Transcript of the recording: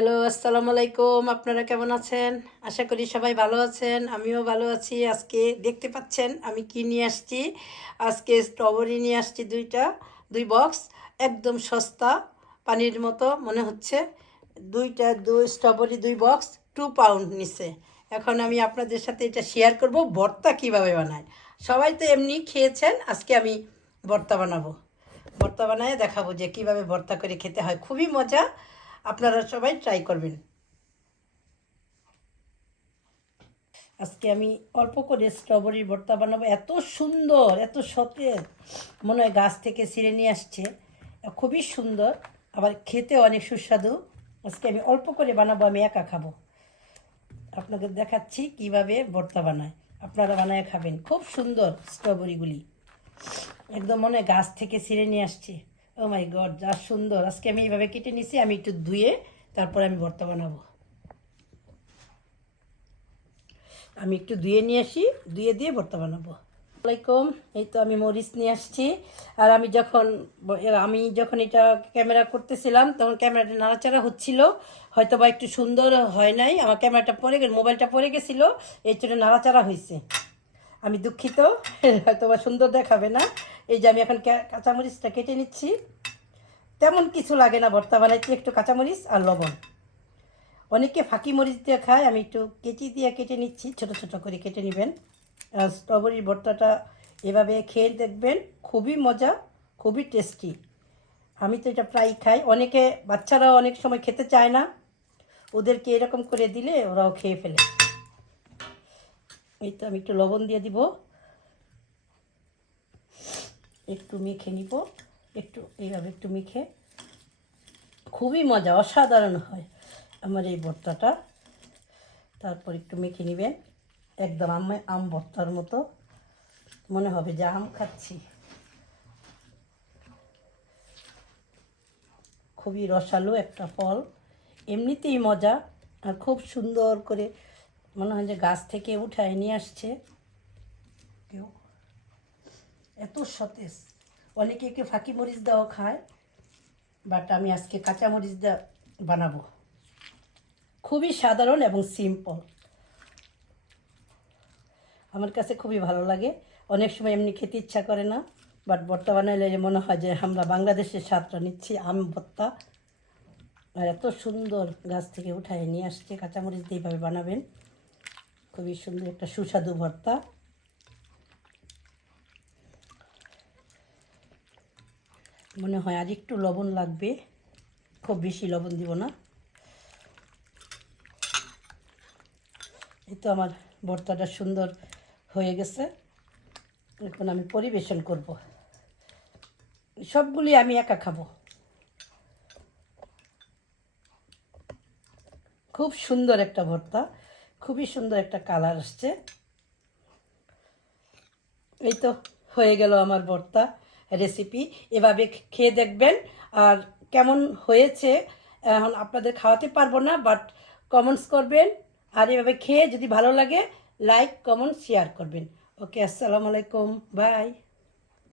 Hello, আসসালামু আলাইকুম। আপনারা কেমন আছেন? আশা করি সবাই ভালো আছেন। আমিও ভালো আছি। আজকে দেখতে পাচ্ছেন আমি কি নিয়ে আসছি। আজকে স্ট্রবেরি নিয়ে আসছি দুই বক্স। একদম সস্তা, পানির মতো মনে হচ্ছে। দুই স্ট্রবেরি 2 বক্স 2 পাউন্ড নিছে। এখন আমি আপনাদের সাথে এটা শেয়ার করব ভর্তা কিভাবে বানায়। সবাই তো এমনি খেয়েছেন, আজকে আমি ভর্তা বানাবো। ভর্তা বানায় দেখাবো যে কিভাবে ভর্তা করে খেতে হয়, খুবই মজা। আপনারা সবাই ট্রাই করবেন। আজকে আমি অল্প করে স্ট্রবেরির ভর্তা বানাবো। এত সুন্দর, এত সতেজ, মনে হয় গাছ থেকে ছিঁড়ে নিয়ে আসছে। খুবই সুন্দর, আবার খেতে অনেক সুস্বাদু। আজকে আমি অল্প করে বানাবো, আমি একা খাবো। আপনাদের দেখাচ্ছি কিভাবে ভর্তা বানায়, আপনারা বানায় খাবেন। খুব সুন্দর স্ট্রবেরিগুলি, একদম মনে হয় গাছ থেকে ছিঁড়ে নিয়ে আসছে। ও মাই গড, যা সুন্দর! আজকে আমি এইভাবে কেটে নিছি, আমি একটু ধুয়ে তারপর আমি ভর্তা বানাবো। আমি একটু ধুয়ে নিয়ে আসি, ধুয়ে দিয়ে ভর্তা বানাবো। আসসালামাইকুম। এই তো আমি মরিচ নিয়ে আসছি। আর আমি যখন এটা ক্যামেরা করতেছিলাম তখন ক্যামেরাটা নাড়াচাড়া হচ্ছিল, হয়তো বা একটু সুন্দর হয় নাই। আমার ক্যামেরাটা পড়ে গেল, মোবাইলটা পড়ে গেছিলো, এই জন্য নাড়াচাড়া হয়েছে। আমি দুঃখিত, হয়তো বা সুন্দর দেখাবে না। এই যে আমি এখন কাঁচামরিচটা কেটে নিচ্ছি। তেমন কিছু লাগে না ভর্তা বানাইতে, একটু কাঁচামরিচ আর লবণ। অনেকে ফাঁকি মরিচ দিয়ে খায়, আমি একটু কেচি দিয়ে কেটে নিচ্ছি, ছোট ছোট করে কেটে নেবেন। আর স্ট্রবেরির ভর্তাটা এভাবে খেয়ে দেখবেন, খুবই মজা, খুবই টেস্টি। আমি তো এটা প্রায় খাই। অনেকে বাচ্চারাও অনেক সময় খেতে চায় না, ওদেরকে এরকম করে দিলে ওরাও খেয়ে ফেলে। এই তো আমি একটু লবণ দিয়ে দিব, একটু মেখে নিব, একটু এইভাবে একটু মেখে। খুবই মজা, অসাধারণ হয় আমার এই ভর্তাটা। তারপর একটু মেখে নেবেন, একদম আম ভর্তার মতো মনে হবে যে আম খাচ্ছি। খুবই রসালো একটা ফল, এমনিতেই মজা। আর খুব সুন্দর করে মনে হয় যে গাছ থেকে উঠায় নিয়ে আসছে কেউ, এত সতেজ। অনেকে কেউ ফাঁকি মরিচ দেওয়া খায়, বাট আমি আজকে কাঁচা মরিচ দেওয়া বানাবো। খুবই সাধারণ এবং সিম্পল, আমার কাছে খুবই ভালো লাগে। অনেক সময় এমনি খেতে ইচ্ছা করে না, বাট ভর্তা বানাইলে মনে হয় যে আমরা বাংলাদেশের স্বাদটা নিচ্ছি। আম ভর্তা, আর এত সুন্দর গাছ থেকে উঠায় নিয়ে আসছে। কাঁচামরিচ দিয়ে এইভাবে বানাবেন, খুবই সুন্দর একটা সুস্বাদু ভর্তা। মনে হয় আর একটু লবণ লাগবে, খুব বেশি লবণ দিব না। এই তো আমার ভর্তাটা সুন্দর হয়ে গেছে। এখন আমি পরিবেশন করব। সবগুলি আমি একা খাবো। খুব সুন্দর একটা ভর্তা, খুবই সুন্দর একটা কালার আসছে। এই তো হয়ে গেল আমার ভর্তা রেসিপি। এভাবে খেয়ে দেখবেন, আর কেমন হয়েছে এখন আপনাদের খাওয়াতে পারবো না, বাট কমেন্টস করবেন। আর এভাবে খেয়ে যদি ভালো লাগে, লাইক কমেন্ট শেয়ার করবেন। ওকে, আসসালামু আলাইকুম, বাই।